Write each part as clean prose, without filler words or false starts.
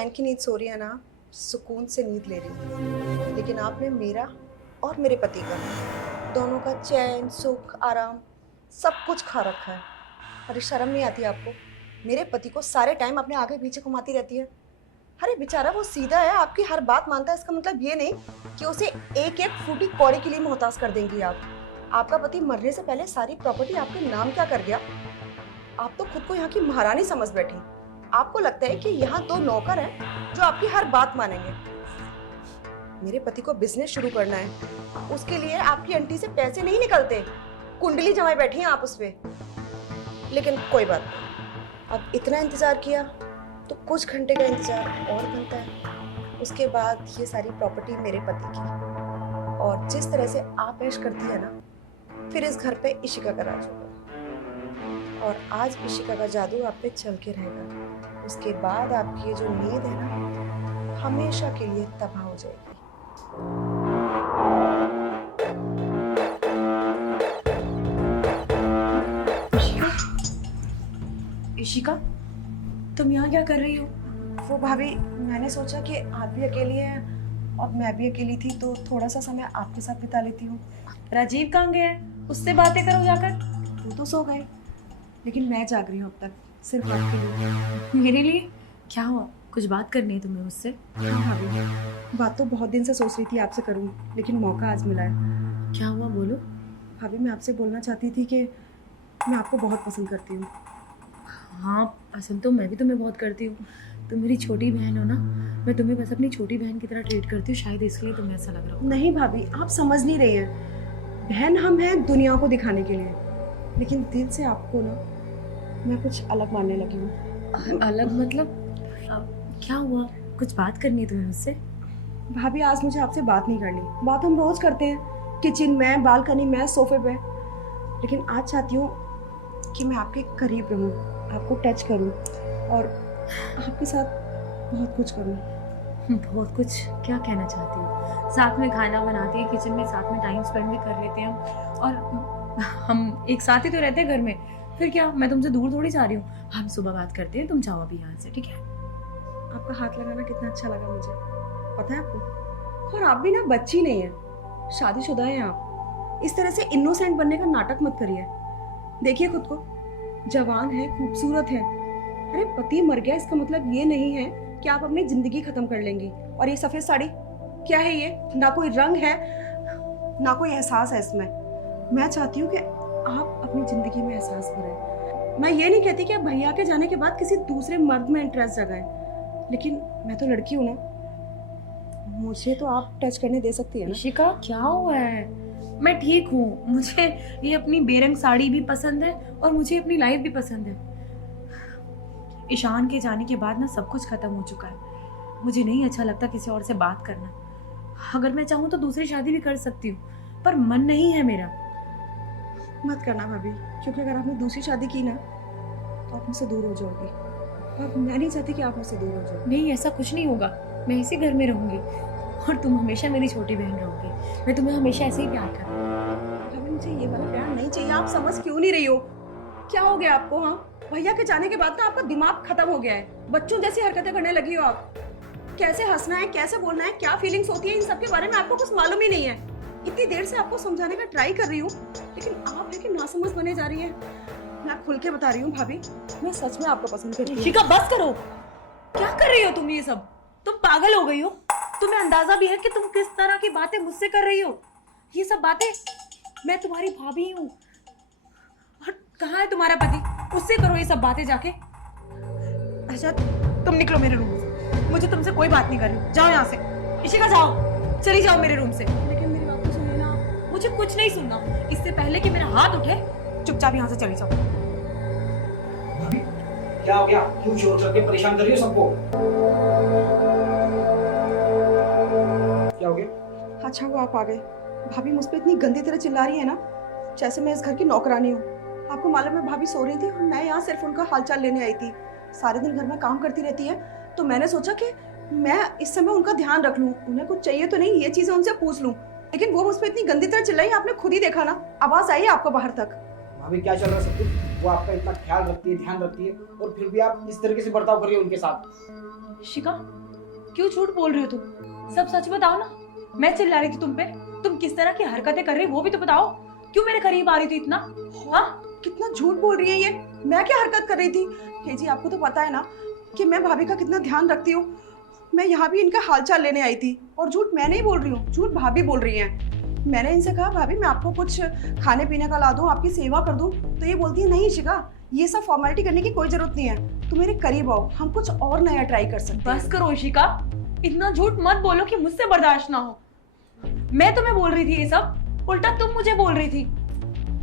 चैन की नींद सो रही है ना, सुकून से नींद ले रही हूँ। लेकिन आपने मेरा और मेरे पति का दोनों का चैन सुख आराम सब कुछ खा रखा है। अरे शर्म नहीं आती आपको? मेरे पति को सारे टाइम अपने आगे पीछे घुमाती रहती है। अरे बेचारा वो सीधा है, आपकी हर बात मानता है। इसका मतलब ये नहीं कि उसे एक एक फूटी कौड़ी के लिए मोहताज कर देंगी आप। आपका पति मरने से पहले सारी प्रॉपर्टी आपके नाम क्या कर गया? आप तो खुद को यहाँ की महारानी समझ बैठी। आपको लगता है कि यहाँ दो नौकर हैं जो आपकी हर बात मानेंगे। मेरे पति को बिजनेस शुरू करना है, उसके लिए आपकी आंटी से पैसे नहीं निकलते। कुंडली जमाए बैठी हैं आप उस पे। लेकिन कोई बात नहीं, अब इतना इंतजार किया तो कुछ घंटे का इंतजार और बनता है। उसके बाद ये सारी प्रॉपर्टी मेरे पति की। और जिस तरह से आप ऐश करती है ना, फिर इस घर पे इशिका का राज होगा। और आज इशिका का जादू आप पे चल के रहेगा। उसके बाद आपकी ये जो नींद है ना, हमेशा के लिए तबाह हो जाएगी। इशिका, तुम यहाँ क्या कर रही हो? वो भाभी, मैंने सोचा कि आप भी अकेली हैं और मैं भी अकेली थी, तो थोड़ा सा समय आपके साथ बिता लेती हूँ। राजीव कहाँ गया है? उससे बातें करो जाकर। वो तो सो गए, लेकिन मैं जाग रही हूँ अब तक, सिर्फ आपके लिए। मेरे लिए? क्या हुआ? कुछ बात करनी है तुम्हें मुझसे? हाँ भाभी, बात तो बहुत दिन से सोच रही थी आपसे करूँ, लेकिन मौका आज मिला है। क्या हुआ, बोलो। भाभी, मैं आपसे बोलना चाहती थी कि मैं आपको बहुत पसंद करती हूँ। हाँ, पसंद तो मैं भी तुम्हें बहुत करती हूँ। तुम मेरी छोटी बहन हो ना, मैं तुम्हें बस अपनी छोटी बहन की तरह ट्रीट करती हूँ, शायद इसलिए तुम्हें ऐसा लग रहा हो। नहीं भाभी, आप समझ नहीं रही है। बहन हम हैं दुनिया को दिखाने के लिए, लेकिन दिल से आपको ना मैं कुछ अलग मानने लगी हूँ। अलग मतलब? अब क्या हुआ? कुछ बात करनी है तुम्हें मुझसे? भाभी, आज मुझे आपसे बात नहीं करनी। बात हम रोज करते हैं, किचन में, बालकनी में, सोफे पे। लेकिन आज चाहती हूँ कि मैं आपके करीब रहूँ, आपको टच करूँ और आपके साथ बहुत कुछ करूँ। बहुत कुछ? क्या कहना चाहती हो? साथ में खाना बनाती है, किचन में साथ में टाइम स्पेंड भी कर लेते हैं और हम एक साथ ही तो रहते हैं घर में। फिर क्या, मैं तुमसे दूर थोड़ी जा रही हूँ। हम सुबह बात करते हैं, तुम जाओ अभी यहाँ से, ठीक है? आपका हाथ लगाना कितना अच्छा लगा मुझे, पता है आपको? और आप भी ना बच्ची नहीं है, शादीशुदा हैं आप। इस तरह से इनोसेंट बनने का नाटक मत करिए। देखिए खुद को, जवान है, खूबसूरत है। अरे पति मर गया, इसका मतलब ये नहीं है कि आप अपनी जिंदगी खत्म कर लेंगी। और ये सफेद साड़ी क्या है? ये ना कोई रंग है, ना कोई एहसास है इसमें। मैं चाहती हूँ कि आप अपनी जिंदगी में एहसास करें। मैं ये नहीं कहती कि आप भैया के जाने के बाद किसी दूसरे मर्द में इंटरेस्ट जगाएं, लेकिन मैं तो लड़की हूँ ना, मुझे तो आप टच करने दे सकती है ना। इशिका, क्या हुआ है? मैं ठीक हूँ। मुझे ये अपनी बेरंग साड़ी भी पसंद है और मुझे अपनी लाइफ भी पसंद है। ईशान के जाने के बाद ना सब कुछ खत्म हो चुका है। मुझे नहीं अच्छा लगता किसी और से बात करना। अगर मैं चाहूँ तो दूसरी शादी भी कर सकती हूँ, पर मन नहीं है मेरा। मत करना भाभी, क्योंकि अगर आपने दूसरी शादी की ना तो आप मुझसे दूर हो जाओगी। और मैं नहीं चाहती कि आप मुझसे दूर हो जाओ। नहीं, ऐसा कुछ नहीं होगा। मैं इसी घर में रहूंगी और तुम हमेशा मेरी छोटी बहन रहोगी। मैं तुम्हें हमेशा ऐसे ही प्यार करूँगी। भाभी, मुझे ये वाला प्यार नहीं चाहिए। आप समझ क्यों नहीं रही हो? क्या हो गया आपको? हाँ, भैया के जाने के बाद ना आपका दिमाग खत्म हो गया है। बच्चों जैसी हरकतें करने लगी हो आप। कैसे हंसना है, कैसे बोलना है, क्या फीलिंग्स होती है, इन सब के बारे में आपको कुछ मालूम ही नहीं है। इतनी देर से आपको समझाने का ट्राई कर रही हूँ, लेकिन आप है कि नासमझ बने जा रही है। मैं खुल के बता रही हूँ भाभी, मैं सच में आपको पसंद करती हूँ। शिका, बस करो। क्या कर रही हो तुम ये सब? तुम पागल हो गई हो? तुम्हें अंदाजा भी है कि तुम किस तरह की बातें मुझसे कर रही हो? ये सब बातें, मैं तुम्हारी भाभी हूँ। और कहाँ है तुम्हारा पति? उससे करो ये सब बातें जाके। अच्छा, तुम निकलो मेरे रूम से। मुझे तुमसे कोई बात नहीं करनी। जाओ यहाँ से। इशिका, जाओ, चली जाओ मेरे रूम से। लेकिन मेरी बात तो सुनिए ना। मुझे कुछ नहीं सुनना। इससे पहले कि मेरा हाथ उठे, चुपचाप यहाँ से चली जाओ। भाभी, क्या हो गया? क्यों शोर करके परेशान कर रही हो सबको? क्या हो गया? अच्छा हुआ आप आ गए। भाभी मुझ पे इतनी गंदी तरह चिल्ला रही है ना, जैसे मैं इस घर की नौकरानी हूँ। आपको मालूम है, भाभी सो रही थी और मैं यहाँ सिर्फ उनका हालचाल लेने आई थी। सारे दिन घर में काम करती रहती है, तो मैंने सोचा कि मैं इस समय उनका ध्यान रख लूँ। उन्हें कुछ चाहिए तो नहीं, ये चीजें उनसे पूछ लूँ। लेकिन वो मुझ पे इतनी गंदी तरह चिल्लाई, आपने खुद ही देखा ना। आवाज आई है आपको बाहर तक। भाभी, क्या चल रहा है सब कुछ? वो आपका इतना ख्याल रखती है, ध्यान रखती है, और फिर भी आप इस तरीके से बर्ताव कर रही हो उनके साथ। शिका, क्यों झूठ बोल रही हो तुम? सब सच बताओ ना। मैं चिल्ला रही थी तुम पे, तुम किस तरह की हरकतें कर रही हो वो भी तो बताओ। क्यों मेरे करीब आ रही थी इतना? हाँ, कितना झूठ बोल रही है ये। मैं क्या हरकत कर रही थी? हे जी, आपको तो पता है ना कि मैं भाभी का कितना ध्यान रखती हूँ। मैं यहाँ भी इनका हालचाल लेने आई थी, और झूठ मैं नहीं बोल रही हूँ, झूठ भाभी बोल रही हैं। मैंने इनसे कहा भाभी मैं आपको कुछ खाने पीने का ला दूँ, आपकी सेवा कर दूँ, तो ये बोलती है नहीं शिका, ये सब फॉर्मेलिटी करने की कोई जरूरत नहीं है, तुम मेरे करीब आओ, हम कुछ और नया ट्राई कर सकते हैं। बस करो शिका, इतना झूठ मत बोलो कि मुझसे बर्दाश्त ना हो। मैं तुम्हें बोल रही थी ये सब, उल्टा तुम मुझे बोल रही थी।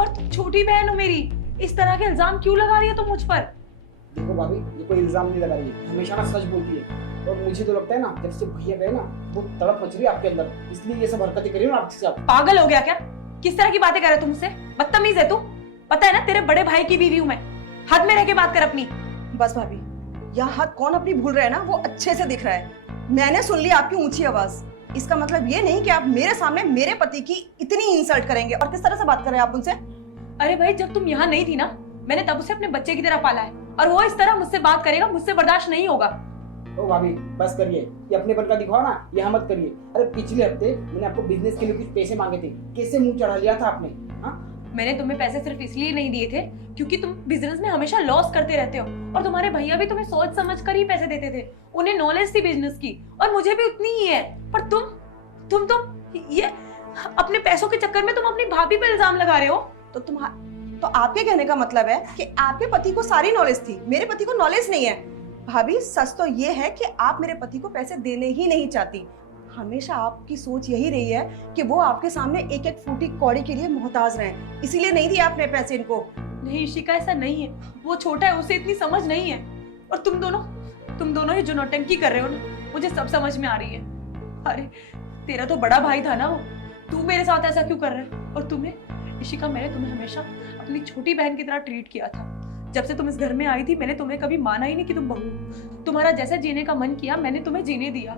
और तुम छोटी बहन हो मेरी, इस तरह के इल्जाम क्यों लगा रही हो तुम मुझ पर? देखो भाभी, ये कोई इल्जाम नहीं लगा रही है, हमेशा ना सच बोलती है, और मुझे तो लगता है ना जब से भैया गए ना वो तड़प मच रही है आपके अंदर, इसलिए ये सब हरकतें करी ना आपके साथ। पागल हो गया क्या? किस तरह की बातें कर रहे हो तुम मुझसे? बदतमीज है तू। पता है ना तेरे बड़े भाई की बीवी हूं मैं। हद में रह के बात कर अपनी। बस भाभी, यहाँ हद कौन अपनी भूल रहा है ना वो अच्छे से दिख रहा है। मैंने सुन ली आपकी ऊंची आवाज, इसका मतलब ये नहीं कि आप मेरे सामने मेरे पति की इतनी इंसल्ट करेंगे। और किस तरह से बात कर रहे हैं आप उनसे? अरे भाई, जब तुम यहाँ नहीं थी ना, मैंने तब उसे अपने बच्चे की तरह पाला है, और वो इस तरह मुझसे बात करेगा, मुझसे बर्दाश्त नहीं होगा। ओ भाभी बस करिए, ये अपनेपन का दिखाओ ना, यहाँ मत करिए। अरे पिछले हफ्ते मैंने आपको बिजनेस के लिए कुछ पैसे मांगे थे, कैसे मुंह चढ़ा लिया था आपने? हाँ, मैंने तुम्हें पैसे सिर्फ इसलिए नहीं दिए थे क्योंकि तुम बिजनेस में हमेशा लॉस करते रहते हो, और तुम्हारे भैया भी तुम्हें सोच समझ कर ही पैसे देते थे। उन्हें नॉलेज थी बिजनेस की, और मुझे भी उतनी ही है। पर तुम ये अपने पैसों के चक्कर में तुम अपनी भाभी पे इल्जाम लगा रहे हो। तो आपके कहने का मतलब है कि आपके पति को सारी नॉलेज थी, मेरे पति को नॉलेज नहीं है। भाभी सच तो ये है कि आप मेरे पति को पैसे देने ही नहीं चाहती। हमेशा आपकी सोच यही रही है कि वो आपके सामने एक एक फूटी कौड़ी के लिए मोहताज रहें, इसीलिए नहीं दिए आपने पैसे इनको। नहीं शिका, ऐसा नहीं है। वो छोटा है, उसे इतनी समझ नहीं है। और तुम दोनों ही जो नौटंकी कर रहे हो ना, मुझे सब समझ में आ रही है। अरे तेरा तो बड़ा भाई था ना वो, तू मेरे साथ ऐसा क्यों कर रहा है? और तुम्हें इशिका, मैंने तुम्हें हमेशा अपनी छोटी बहन की तरह ट्रीट किया था। जब से तुम इस घर में आई थी, मैंने तुम्हें कभी माना ही नहीं कि तुम बहू हो। तुम्हारा जैसा जीने का मन किया, मैंने तुम्हें जीने दिया।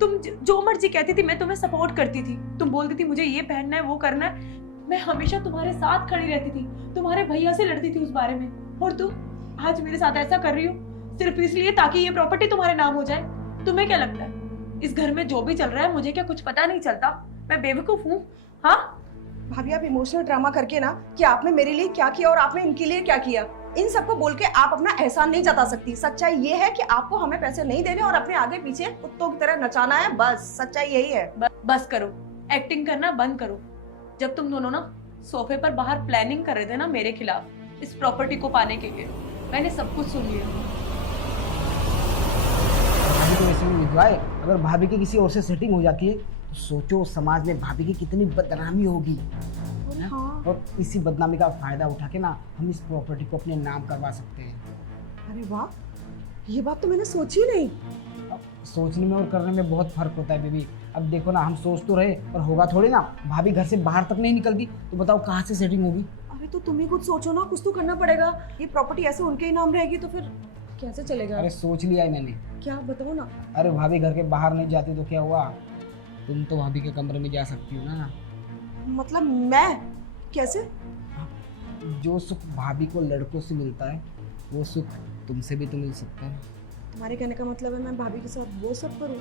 तुम जो मर्जी कहती थी, मैं तुम्हें सपोर्ट करती थी। तुम बोलती थी मुझे ये पहनना है, वो करना है, मैं हमेशा तुम्हारे साथ खड़ी रहती थी, तुम्हारे भैया से लड़ती थी उस बारे में। और तुम आज मेरे साथ ऐसा कर रही हो सिर्फ इसलिए ताकि ये प्रॉपर्टी तुम्हारे नाम हो जाए। तुम्हें क्या लगता है इस घर में जो भी चल रहा है मुझे क्या कुछ पता नहीं चलता? मैं बेवकूफ हूँ? हाँ भाभी, आप इमोशनल ड्रामा करके ना कि आपने मेरे लिए क्या किया और आपने इनके लिए क्या किया, इन सबको बोल के आप अपना एहसान नहीं जता सकती। सच्चाई ये है कि आपको हमें पैसे नहीं देने और अपने आगे पीछे कुत्तों की तरह नचाना है, बस सच्चाई यही है। बस करो, एक्टिंग करना बंद करो। जब तुम दोनों ना सोफे पर बाहर प्लानिंग कर रहे थे ना मेरे खिलाफ इस प्रॉपर्टी को पाने के लिए, मैंने सब कुछ सुन लिया। भाभी तो वैसे भी विधवा है, अगर भाभी की किसी और से सेटिंग हो जाती है तो सोचो समाज में भाभी की कितनी बदनामी होगी। हाँ। और इसी बदनामी का फायदा उठा के ना हम इस प्रॉपर्टी को अपने नाम करवा सकते हैं। अरे वाह, ये बात तो मैंने सोची नहीं। अब सोचने में और करने में बहुत फर्क होता है बेबी। अब देखो ना, हम सोच तो रहे और होगा थोड़ी ना। भाभी घर से बाहर तक नहीं निकलती तो बताओ कहाँ से सेटिंग होगी? अरे तो तुम ही कुछ सोचो ना, कुछ तो करना पड़ेगा। ये प्रॉपर्टी ऐसे उनके ही नाम रहेगी तो फिर कैसे चलेगा? अरे सोच लिया है मैंने। क्या बताओ ना। अरे भाभी घर के बाहर नहीं जाती तो क्या हुआ, तुम तो भाभी के कमरे में जा सकती हो ना। मतलब मैं कैसे? जो सुख भाभी को लड़कों से मिलता है वो सुख तुमसे भी तो मिल सकता है। तुम्हारे कहने का मतलब है मैं भाभी के साथ वो सब करूं?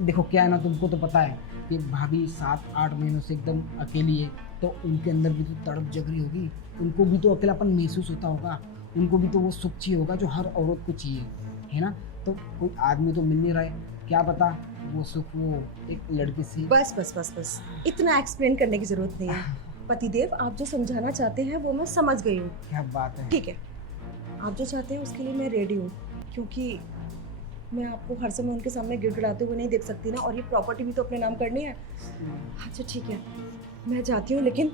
देखो क्या है ना, तुमको तो पता है कि भाभी 7-8 महीनों से एकदम अकेली है, तो उनके अंदर भी तो तड़प जग रही होगी। उनको भी तो अकेलापन महसूस होता होगा, उनको भी तो वो सुख चाहिए होगा जो हर औरत को चाहिए, है ना। तो कोई आदमी तो मिल नहीं रहा है, क्या पता वो सुख वो एक लड़की से। बस बस बस बस, इतना एक्सप्लेन करने की जरूरत नहीं है। पतिदेव, आप जो समझाना चाहते हैं वो मैं समझ गई हूँ। क्या बात है। ठीक है, आप जो चाहते हैं उसके लिए मैं रेडी हूँ, क्योंकि मैं आपको हर समय उनके सामने गिड़गिड़ाते हुए नहीं देख सकती ना, और ये प्रॉपर्टी भी तो अपने नाम करनी है। अच्छा ठीक है, मैं जाती हूँ, लेकिन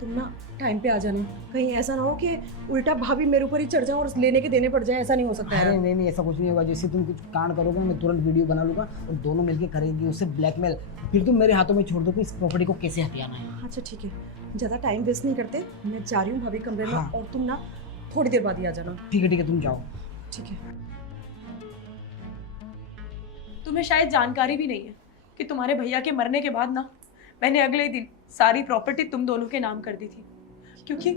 तुम ना टाइम पे आ जाना। कहीं ऐसा ना हो कि उल्टा भाभी मेरे ऊपर ही चढ़ जाए और लेने के देने पड़ जाए, ऐसा नहीं हो सकता है। अरे नहीं, ऐसा कुछ नहीं होगा। जैसे तुम कुछ कांड करोगे मैं तुरंत वीडियो बना लूंगा और दोनों मिलके करेंगे उससे ब्लैकमेल, फिर तुम मेरे हाथों में छोड़ दो कि इस प्रॉपर्टी को कैसे हथियाना है। अच्छा ठीक है, ज़्यादा टाइम वेस्ट नहीं करते, मैं जा रही हूँ भाभी कमरे में। हाँ। और तुम ना थोड़ी देर बाद ही आ जाना। ठीक है तुम जाओ। ठीक है। तुम्हें शायद जानकारी भी नहीं है कि तुम्हारे भैया के मरने के बाद ना मैंने अगले दिन सारी प्रॉपर्टी तुम दोनों के नाम कर दी थी, क्योंकि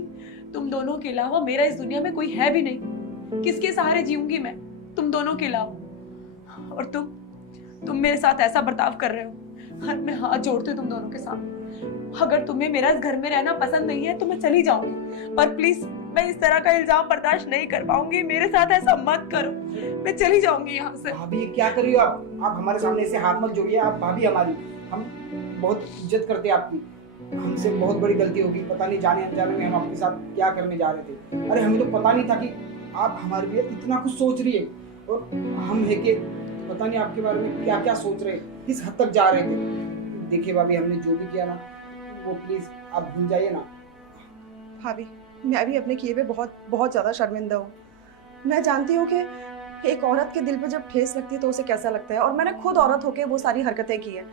तुम दोनों के अलावा मेरा इस दुनिया में कोई है भी नहीं। किसके सहारे जीऊंगी मैं तुम दोनों के अलावा? और तुम मेरे साथ ऐसा बर्ताव कर रहे हो। हर मैं हाथ जोड़ती हूँ तुम दोनों के सामने। अगर तुम्हें मेरा इस घर में रहना पसंद नहीं है तो मैं चली जाऊंगी, पर प्लीज मैं इस तरह का इल्जाम बर्दाश्त नहीं कर पाऊंगी। मेरे साथ ऐसा मत करो, मैं चली जाऊंगी यहाँ से। भाभी क्या कर रही हो आप हमारे सामने ऐसे हाथ मत जोड़िए। आप भाभी हमारी, हम बहुत इज्जत करते हैं आपकी। हमसे बहुत बड़ी गलती होगी, पता नहीं जाने अनजाने में हम आपके साथ क्या करने जा रहे थे। अरे हमें तो पता नहीं था कि आप हमारे लिए इतना कुछ सोच रही है, और हम है कि पता नहीं आपके बारे में क्या क्या सोच रहे हैं, किस हद तक जा रहे थे। देखिए भाभी, हमने जो भी किया ना वो प्लीज आप भूल जाइए ना। भाभी, मैं भी अपने किए हुए बहुत बहुत ज़्यादा शर्मिंदा हूँ। मैं जानती हूँ कि एक औरत के दिल पे जब ठेस लगती है तो उसे कैसा लगता है, और मैंने खुद औरत होकर वो सारी हरकतें की है।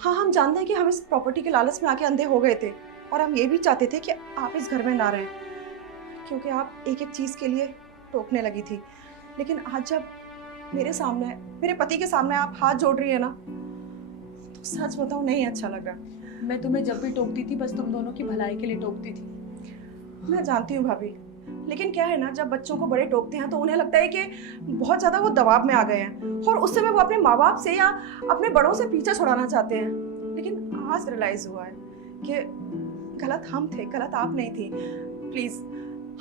हाँ, हम जानते हैं कि हम इस प्रॉपर्टी के लालच में आके अंधे हो गए थे, और हम ये भी चाहते थे कि आप इस घर में ना रहें, क्योंकि आप एक एक चीज़ के लिए टोकने लगी थी। लेकिन आज जब मेरे सामने, मेरे पति के सामने आप हाथ जोड़ रही है ना, तो सच बताऊँ नहीं अच्छा लग रहा। मैं तुम्हें जब भी टोकती थी बस तुम दोनों की भलाई के लिए टोकती थी। मैं जानती हूँ भाभी, लेकिन क्या है ना, जब बच्चों को बड़े टोकते हैं तो उन्हें लगता है कि बहुत ज़्यादा वो दबाव में आ गए हैं, और उस समय वो अपने माँ बाप से या अपने बड़ों से पीछा छुड़ाना चाहते हैं। लेकिन आज रियलाइज हुआ है कि गलत हम थे, गलत आप नहीं थी। प्लीज़,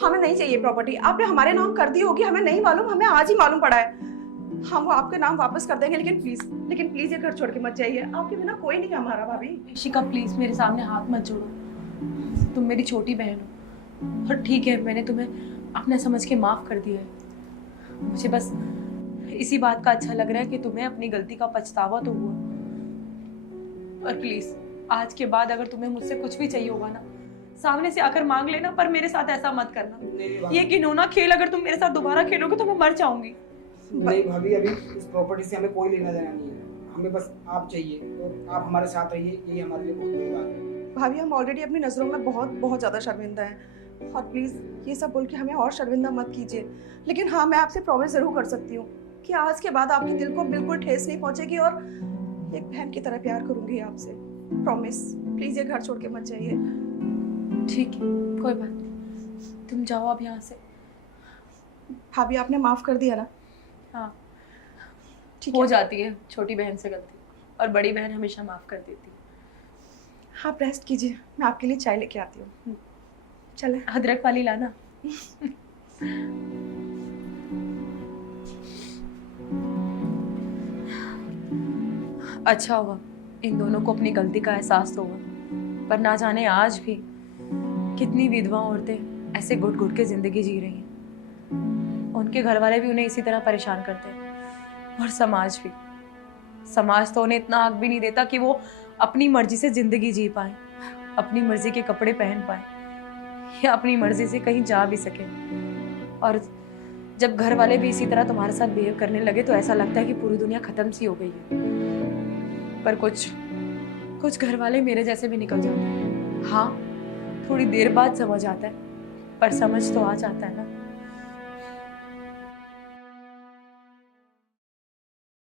हमें नहीं चाहिए प्रॉपर्टी। आपने हमारे नाम कर दी होगी, हमें नहीं मालूम, हमें आज ही मालूम पड़ा है। हम वो आपके नाम वापस कर देंगे, लेकिन प्लीज़ ये घर छोड़ के मत जाइए। आपके बिना कोई नहीं है हमारा। भाभी शिका प्लीज मेरे सामने हाथ मत जोड़ो। तुम मेरी छोटी बहन हो, और ठीक है मैंने तुम्हें अपना समझ के माफ कर दिया है। मुझे बस इसी बात का अच्छा लग रहा है कि तुम्हें अपनी गलती का पछतावा तो हुआ। और प्लीज आज के बाद अगर तुम्हें मुझसे कुछ भी चाहिए होगा ना, सामने से आकर मांग लेना, पर मेरे साथ ऐसा मत करना। ये घिनौना खेल अगर तुम मेरे साथ दोबारा खेलोगे तो मैं मर जाऊंगी। नहीं भाभी, अभी इस प्रॉपर्टी से हमें कोई लेना देना नहीं है। हमें बस आप चाहिए, और आप हमारे साथ रहिए, यही हमारे लिए बहुत बड़ी बात है। भाभी, हम ऑलरेडी अपनी नज़रों में बहुत बहुत ज़्यादा शर्मिंदा हैं, और प्लीज़ ये सब बोल के हमें और शर्मिंदा मत कीजिए। लेकिन हाँ, मैं आपसे प्रॉमिस ज़रूर कर सकती हूँ कि आज के बाद आपके दिल को बिल्कुल ठेस नहीं पहुँचेगी, और एक बहन की तरह प्यार करूँगी आपसे। प्रॉमिस। प्लीज़ ये घर छोड़ के मत जाइए। ठीक है, कोई बात नहीं, तुम जाओ अब यहाँ से। भाभी, आपने माफ़ कर दिया ना? हाँ, ठीक हो है। जाती है छोटी बहन से गलती, और बड़ी बहन हमेशा माफ कर देती है। आप रेस्ट कीजिए, मैं आपके लिए चाय लेके आती हूँ। चले। अदरक वाली लाना। अच्छा हुआ इन दोनों को अपनी गलती का एहसास तो हुआ, पर ना जाने आज भी कितनी विधवा औरतें ऐसे घुट घुट के जिंदगी जी रही हैं। उनके घर वाले भी उन्हें इसी तरह परेशान करते हैं, और समाज तो उन्हें इतना हक भी नहीं देता कि वो अपनी मर्जी से जिंदगी जी पाए, अपनी मर्जी के कपड़े पहन पाए, या अपनी मर्जी से कहीं जा भी सके। और जब घर वाले भी इसी तरह तुम्हारे साथ बिहेव करने लगे तो ऐसा लगता है कि पूरी दुनिया खत्म सी हो गई है। पर कुछ घर वाले मेरे जैसे भी निकल जाते हैं। हाँ, थोड़ी देर बाद समझ आता है, पर समझ तो आ जाता है ना।